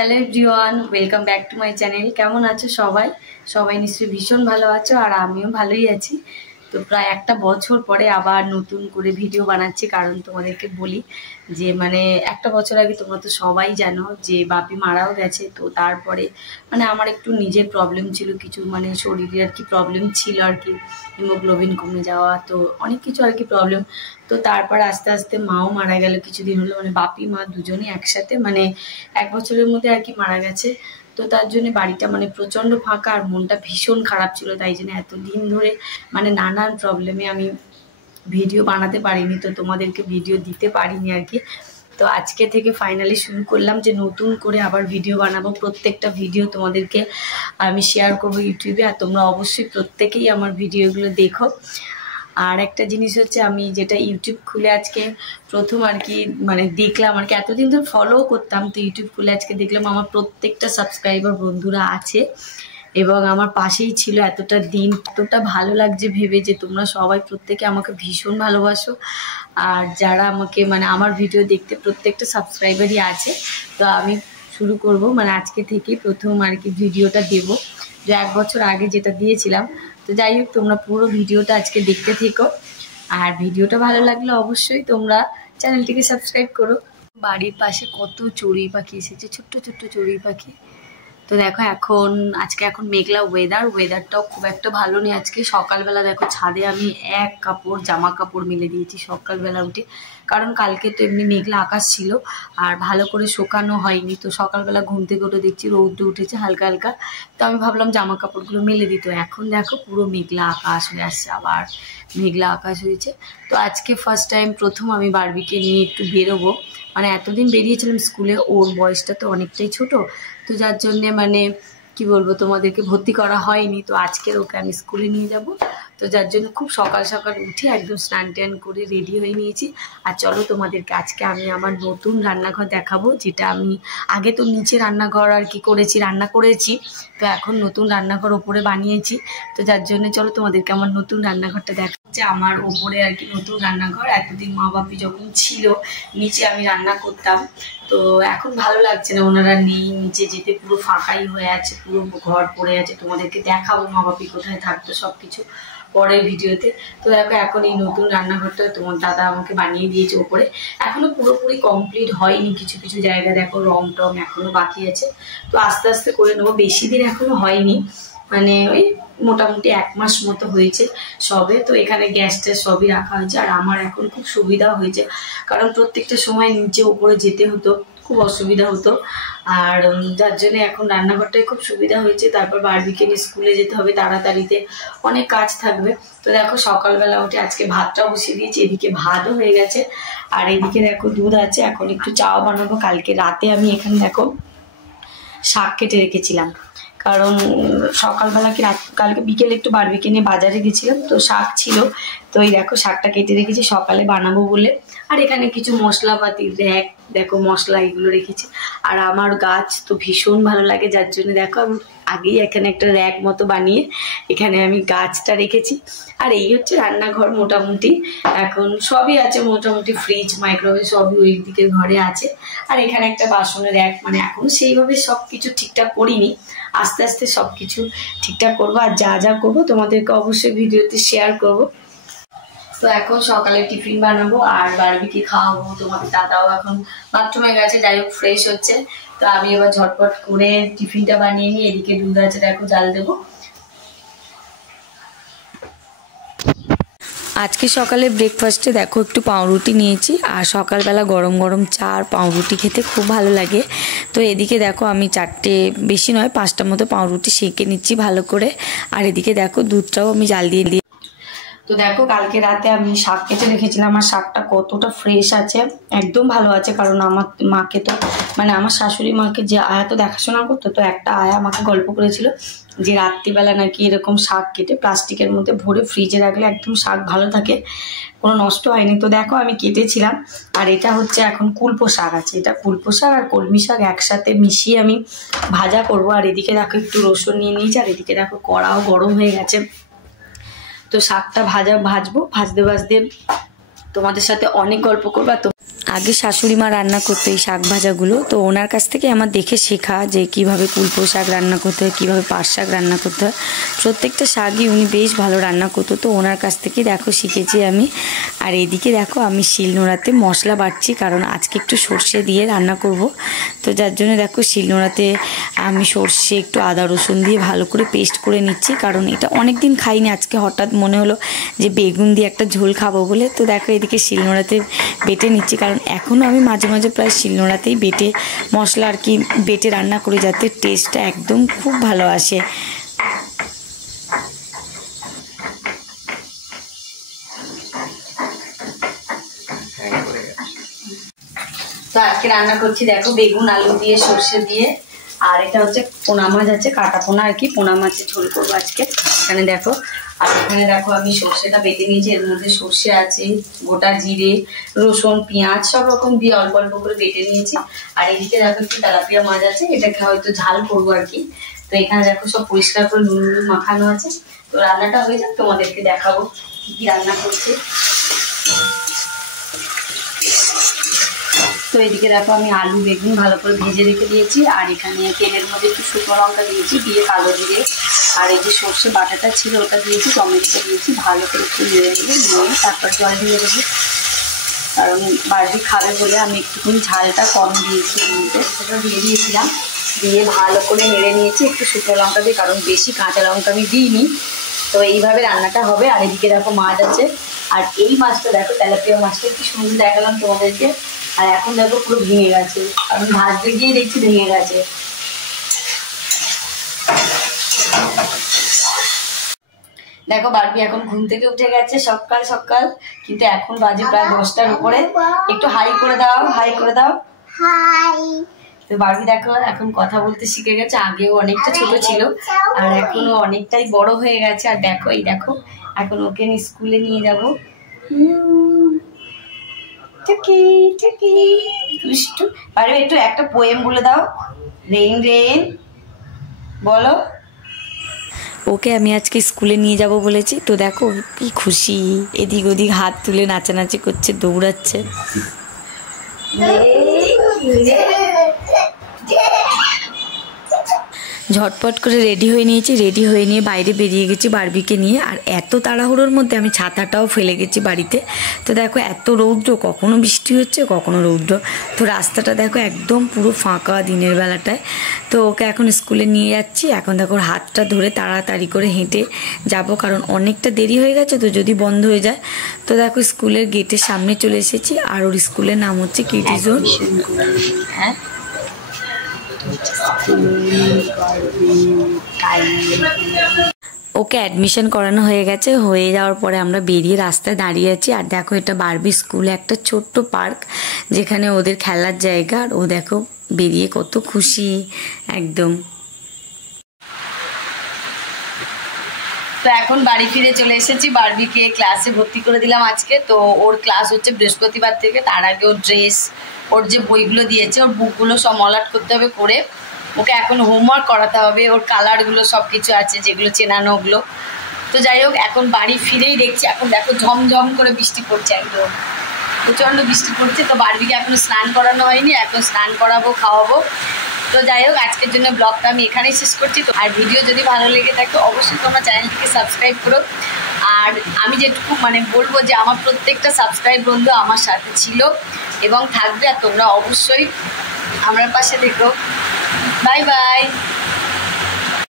Hello everyone, welcome back to my channel. কেমন আছো সবাই? সবাই নিশ্চয়ই ভীষণ ভালো আছো, আর আমিও ভালোই আছি। তো প্রায় একটা বছর পরে আবার নতুন করে ভিডিও বানাচ্ছি, কারণ তোমাদেরকে বলি যে একটা বছর আগে তোমরা তো সবাই জানো যে বাপি মারাও গেছে। তো তারপরে আমার একটু নিজের প্রবলেম ছিল, কিছু শরীরে আর কি প্রবলেম ছিল আর কি, হিমোগ্লোবিন কমে যাওয়া, তো অনেক কিছু আর কি প্রবলেম। তো তারপর আস্তে আস্তে মাও মারা গেল কিছুদিন হলো, বাপি মা দুজনেই একসাথে এক বছরের মধ্যে আর কি মারা গেছে। তো তার জন্য বাড়িটা প্রচন্ড ফাঁকা, আর মনটা ভীষণ খারাপ ছিল। তাই জন্য এতদিন ধরে নানান প্রবলেমে আমি ভিডিও বানাতে পারিনি, তো তোমাদেরকে ভিডিও দিতে পারিনি আর কি। তো আজকে থেকে ফাইনালি শুরু করলাম যে নতুন করে আবার ভিডিও বানাবো। প্রত্যেকটা ভিডিও তোমাদেরকে আমি শেয়ার করবো ইউটিউবে, আর তোমরা অবশ্যই প্রত্যেকেই আমার ভিডিওগুলো দেখো। আর একটা জিনিস হচ্ছে, আমি যেটা ইউটিউব খুলে আজকে প্রথম আর কি দেখলাম আর কি, এতদিন ধরে ফলো করতাম, তো ইউটিউব খুলে আজকে দেখলাম আমার প্রত্যেকটা সাবস্ক্রাইবার বন্ধুরা আছে এবং আমার পাশেই ছিল এতটা দিন। এতটা ভালো লাগছে ভেবে যে তোমরা সবাই প্রত্যেকে আমাকে ভীষণ ভালোবাসো, আর যারা আমাকে আমার ভিডিও দেখতে প্রত্যেকটা সাবস্ক্রাইবারই আছে। তো আমি শুরু করব আজকে থেকেই প্রথম আর কি ভিডিওটা দেব, যে এক বছর আগে যেটা দিয়েছিলাম। তো যাই হোক, তোমরা পুরো ভিডিওটা আজকে দেখতে থেকো, আর ভিডিওটা ভালো লাগলে অবশ্যই তোমরা চ্যানেলটিকে সাবস্ক্রাইব করো। বাড়ির পাশে কত চড়ুই পাখি এসেছে, ছোট্ট ছোট্ট চড়ুই পাখি। তো দেখো আজকে এখন মেঘলা ওয়েদারটাও খুব একটা ভালো নেই আজকে। সকালবেলা দেখো ছাদে আমি এক কাপড় জামা কাপড় মেলে দিয়েছি সকালবেলা উঠে, কারণ কালকে তো এমনি মেঘলা আকাশ ছিল আর ভালো করে শুকানো হয়নি। তো সকালবেলা ঘুম থেকে উঠে দেখছি রৌদ্র উঠেছে হালকা হালকা, তো আমি ভাবলাম জামা কাপড়গুলো মেলে দিত। এখন দেখো পুরো মেঘলা আকাশ হয়ে আসছে, আবার মেঘলা আকাশ হয়েছে। তো আজকে ফার্স্ট টাইম প্রথম আমি বারবিকে নিয়ে একটু বেরোবো। এতদিন বেরিয়েছিলাম স্কুলে, ওর বয়সটা তো অনেকটাই ছোট, তো যার জন্যে কি বলবো তোমাদেরকে ভর্তি করা হয়নি। তো আজকের ওকে আমি স্কুলে নিয়ে যাব, তো যার জন্য খুব সকাল সকাল উঠে একদম স্নান টান করে রেডি হয়ে নিয়েছি। আর চলো তোমাদেরকে আজকে আমি আমার নতুন রান্নাঘর দেখাবো, যেটা আমি আগে তো নিচে রান্নাঘর আর কি রান্না করেছি, তো এখন নতুন রান্নাঘর ওপরে বানিয়েছি। তো যার জন্য চলো তোমাদেরকে আমার নতুন রান্নাঘরটা দেখাচ্ছে। আমার ওপরে আর কি নতুন রান্নাঘর। এতদিন মা বাপি যখন ছিল নিচে আমি রান্না করতাম, তো এখন ভালো লাগছে না, ওনারা নেই, নিচে যেতে পুরো ফাঁকাই হয়ে আছে, পুরো ঘর পড়ে আছে। তোমাদেরকে দেখাবো মা বাপি কোথায় থাকতো সবকিছু পরের ভিডিওতে। তো দেখো এখন এই নতুন রান্নাঘরটা তোমার দাদা আমাকে বানিয়ে দিয়েছে ওপরে, এখনো পুরোপুরি কমপ্লিট হয়নি, কিছু কিছু জায়গা দেখো রং টং এখনো বাকি আছে। তো আস্তে আস্তে করে নেবো, বেশি দিন এখনো হয়নি, ওই মোটামুটি 1 মাস মতো হয়েছে সবে। তো এখানে গ্যাস ট্যাস সবই রাখা হয়েছে, আর আমার এখন খুব সুবিধা হয়েছে, কারণ প্রত্যেকটা সময় নিচে উপরে যেতে হতো, খুব অসুবিধা হতো। আর যার জন্য এখন রান্নাঘরটাই খুব সুবিধা হয়েছে। তারপর বারবিকে নিয়ে স্কুলে যেতে হবে তাড়াতাড়িতে, অনেক কাজ থাকবে। তো দেখো সকালবেলা উঠে আজকে ভাতটাও বসিয়ে দিয়েছি, এদিকে ভাতও হয়ে গেছে, আর এদিকে দেখো দুধ আছে, এখন একটু চাও বানাবো। কালকে রাতে আমি এখানে দেখো শাক কেটে রেখেছিলাম, কারণ সকালবেলা কি কালকে বিকেলে একটু বারবিকে নিয়ে বাজারে গেছিলাম, তো শাক ছিল, তো এই দেখো শাকটা কেটে রেখেছি সকালে বানাবো বলে। আর এখানে কিছু মশলাপাতি র্যাক দেখো মশলা এগুলো রেখেছি। আর আমার গাছ তো ভীষণ ভালো লাগে, যার জন্য দেখো আমি আগেই এখানে একটা র্যাক মতো বানিয়ে এখানে আমি গাছটা রেখেছি। আর এই হচ্ছে রান্নাঘর মোটামুটি, এখন সবই আছে মোটামুটি, ফ্রিজ মাইক্রোওয়েভ সবই ওই দিকের ঘরে আছে। আর এখানে একটা বাসনের র্যাক, এখনো সেইভাবে সব কিছু ঠিকঠাক করিনি, আস্তে আস্তে সব কিছু ঠিকঠাক করবো। আর যা যা করবো তোমাদেরকে অবশ্যই ভিডিওতে শেয়ার করবো। তো এখন সকালে টিফিন বানাবো আর বারবিকে খাওয়াবো। তোমাদের দাদাও এখন বাথরুমে গেছে, যাই হোক ফ্রেশ হচ্ছে। তো আমি এবার ঝটপট করে টিফিনটা বানিয়ে নিই। এদিকে দুধ আছে দেখো জাল দেবো। আজকে সকালে ব্রেকফাস্টে দেখো একটু পাউরুটি নিয়েছি, আর সকালবেলা গরম গরম চা আর পাউরুটি খেতে খুব ভালো লাগে। তো এদিকে দেখো আমি 4টে বেশি নয় 5টা মতো পাউরুটি সেঁকে নিচ্ছি ভালো করে, আর এদিকে দেখো দুধটাও আমি জাল দিয়ে দিই। তো দেখো কালকে রাতে আমি শাক কেটে রেখেছিলাম, আর শাকটা কতটা ফ্রেশ আছে, একদম ভালো আছে। কারণ আমার মাকে তো আমার শাশুড়ি মাকে যে আয়া তো দেখাশোনা করতো, তো একটা আয়া আমাকে গল্প করেছিল যে রাত্রিবেলা নাকি এরকম শাক কেটে প্লাস্টিকের মধ্যে ভরে ফ্রিজে রাখলে একদম শাক ভালো থাকে, কোনো নষ্ট হয়নি। তো দেখো আমি কেটেছিলাম, আর এটা হচ্ছে এখন কুলপো শাক আছে, এটা কুলপো শাক আর কলমি শাক একসাথে মিশিয়ে আমি ভাজা করবো। আর এদিকে দেখো একটু রসুন নিয়ে নিয়েছি, আর এদিকে দেখো কড়াও গরম হয়ে গেছে। তো শাকটা ভাজবো, ভাজতে ভাজতে তোমাদের সাথে অনেক গল্প করবো। তো আগে শাশুড়ি মা রান্না করতো এই শাক ভাজাগুলো, তো ওনার কাছ থেকে আমার দেখে শেখা যে কিভাবে কুলপো শাক রান্না করতে হয়, কীভাবে পাট শাক রান্না করতে হয়। প্রত্যেকটা শাকই উনি বেশ ভালো রান্না করতো, তো ওনার কাছ থেকে দেখো শিখেছি আমি। আর এদিকে দেখো আমি শিলনোড়াতে মশলা বাটছি, কারণ আজকে একটু সর্ষে দিয়ে রান্না করব। তো যার জন্য দেখো শিলনোড়াতে আমি সর্ষে একটু আদা রসুন দিয়ে ভালো করে পেস্ট করে নিচ্ছি, কারণ এটা অনেক দিন খাইনি। আজকে হঠাৎ মনে হলো যে বেগুন দিয়ে একটা ঝোল খাবো বলে, তো দেখো এদিকে শিলনোড়াতে বেটে নিচ্ছি, কারণ এখনও আমি মাঝে মাঝে প্রায় শিলনোড়াতেই বেটে মশলা আর কি বেটে রান্না করি, যাতে টেস্টটা একদম খুব ভালো আসে। তো আজকে রান্না করছি দেখো বেগুন আলু দিয়ে সর্ষে দিয়ে, আর এটা হচ্ছে পোনা মাছ আছে, কাটা পোনা আর কি, পোনা মাছের ঝোল করবো আজকে। এখানে দেখো, আর এখানে দেখো আমি সর্ষেটা বেটে নিয়েছি, এর মধ্যে সর্ষে আছে, গোটা জিরে, রসুন, পেঁয়াজ সব রকম দিয়ে অল্প অল্প করে বেটে নিয়েছি। আর এদিকে দেখো একটু তেলাপিয়া মাছ আছে, এটাকে হয়তো ঝাল করবো আর কি। তো এখানে দেখো সব পরিষ্কার করে নুন নুন মাখানো আছে। তো রান্নাটা হয়ে যাক, তোমাদেরকে দেখাবো কি কি রান্না করছি। তো এদিকে দেখো আমি আলু বেগুন ভালো করে ভেজে রেখে দিয়েছি, আর এখানে তেলের মধ্যে একটু শুকনো লঙ্কা দিয়েছি, দিয়ে কালো জিরে আর এই যে সর্ষে বাটাটা ছিল ওটা দিয়েছি, টমেটোটা দিয়েছি, ভালো করে একটু নেড়ে নেবে, নিয়ে তারপর জল দিয়ে দেবো, কারণ বাড়ি খাবে বলে আমি একটুখানি ঝালটা কম দিয়েছি, সেটা দিয়ে দিয়েছিলাম। দিয়ে ভালো করে নেড়ে নিয়েছি একটু শুকনো লঙ্কা দিয়ে, কারণ বেশি কাঁচা লঙ্কা আমি দিইনি। তো এইভাবে রান্নাটা হবে। আর এদিকে দেখো মাছ আছে, আর এই মাছটা দেখো তেলাপিয়া মাছটা একটু সুন্দর দেখালাম তোমাদেরকে, আর এখন দেখো পুরো ভেঙে গেছে, কারণ ভাজতে গিয়ে দেখছি ভেঙে গেছে। দেখো বারবি এখন ঘুম থেকে উঠে গেছে সকাল সকাল, কিন্তু এখন বাজে প্রায় 10টার উপরে। একটু হাই করে দাও, হাই করে দাও, হাই। তো বারবি দেখো এখন কথা বলতে শিখে গেছে, আগেও অনেকটা ছোট ছিল আর এখনো অনেকটাই বড় হয়ে গেছে। আর দেখো এই দেখো এখন ওকে স্কুলে নিয়ে যাবো। টুকি টুকি দুষ্টু। বারবি একটু একটা পোয়েম বলে দাও, রেইন রেইন বলো। ওকে আমি আজকে স্কুলে নিয়ে যাব বলেছি, তো দেখো কি খুশি, এদিক ওদিক হাত তুলে নাচানাচি করছে, দৌড়াচ্ছে। ঝটপট করে রেডি হয়ে নিয়েছি, রেডি হয়ে নিয়ে বাইরে বেরিয়ে গেছি বারবিকে নিয়ে। আর এত তাড়াহুড়োর মধ্যে আমি ছাতাটাও ফেলে গেছি বাড়িতে। তো দেখো এত রৌদ্র, কখনো বৃষ্টি হচ্ছে কখনো রৌদ্র, তো রাস্তাটা দেখো একদম পুরো ফাঁকা দিনের বেলাটায়। তো ওকে এখন স্কুলে নিয়ে যাচ্ছি। এখন দেখো ওর হাতটা ধরে তাড়াতাড়ি করে হেঁটে যাব, কারণ অনেকটা দেরি হয়ে গেছে, তো যদি বন্ধ হয়ে যায়। তো দেখো স্কুলের গেটের সামনে চলে এসেছি, আর ওর স্কুলের নাম হচ্ছে কিডি জোন। হ্যাঁ, ওকে অ্যাডমিশন করানো হয়ে গেছে। হয়ে যাওয়ার পরে আমরা বেরিয়ে রাস্তায় দাঁড়িয়ে আছি। আর দেখো এটা বারবি স্কুলে একটা ছোট্ট পার্ক, যেখানে ওদের খেলার জায়গা। আর ও দেখো বেরিয়ে কত খুশি একদম। তো এখন বাড়ি ফিরে চলে এসেছি, বারবিকে ক্লাসে ভর্তি করে দিলাম আজকে। তো ওর ক্লাস হচ্ছে বৃহস্পতিবার থেকে। তার আগে ওর ড্রেস, ওর যে বইগুলো দিয়েছে, ওর বুকগুলো সব মলাট করতে হবে করে। ওকে এখন হোমওয়ার্ক করাতে হবে, ওর কালারগুলো সব কিছু আছে যেগুলো চেনানো, ওগুলো। তো যাই হোক এখন বাড়ি ফিরেই দেখছি, এখন দেখো ঝমঝম করে বৃষ্টি পড়ছে, একদম প্রচণ্ড বৃষ্টি পড়ছে। তো বারবিকে এখনো স্নান করানো হয়নি, এখন স্নান করাবো, খাওয়াবো। তো যাই হোক আজকের জন্য ব্লগটা আমি এখানেই শেষ করছি। তো আর ভিডিও যদি ভালো লেগে থাকে অবশ্যই তোমরা চ্যানেলটিকে সাবস্ক্রাইব করো। আর আমি যেটুকু বলবো যে আমার প্রত্যেকটা সাবস্ক্রাইব বন্ধু আমার সাথে ছিল এবং থাকবে, আর তোমরা অবশ্যই আমার পাশে দেখো। Bye bye.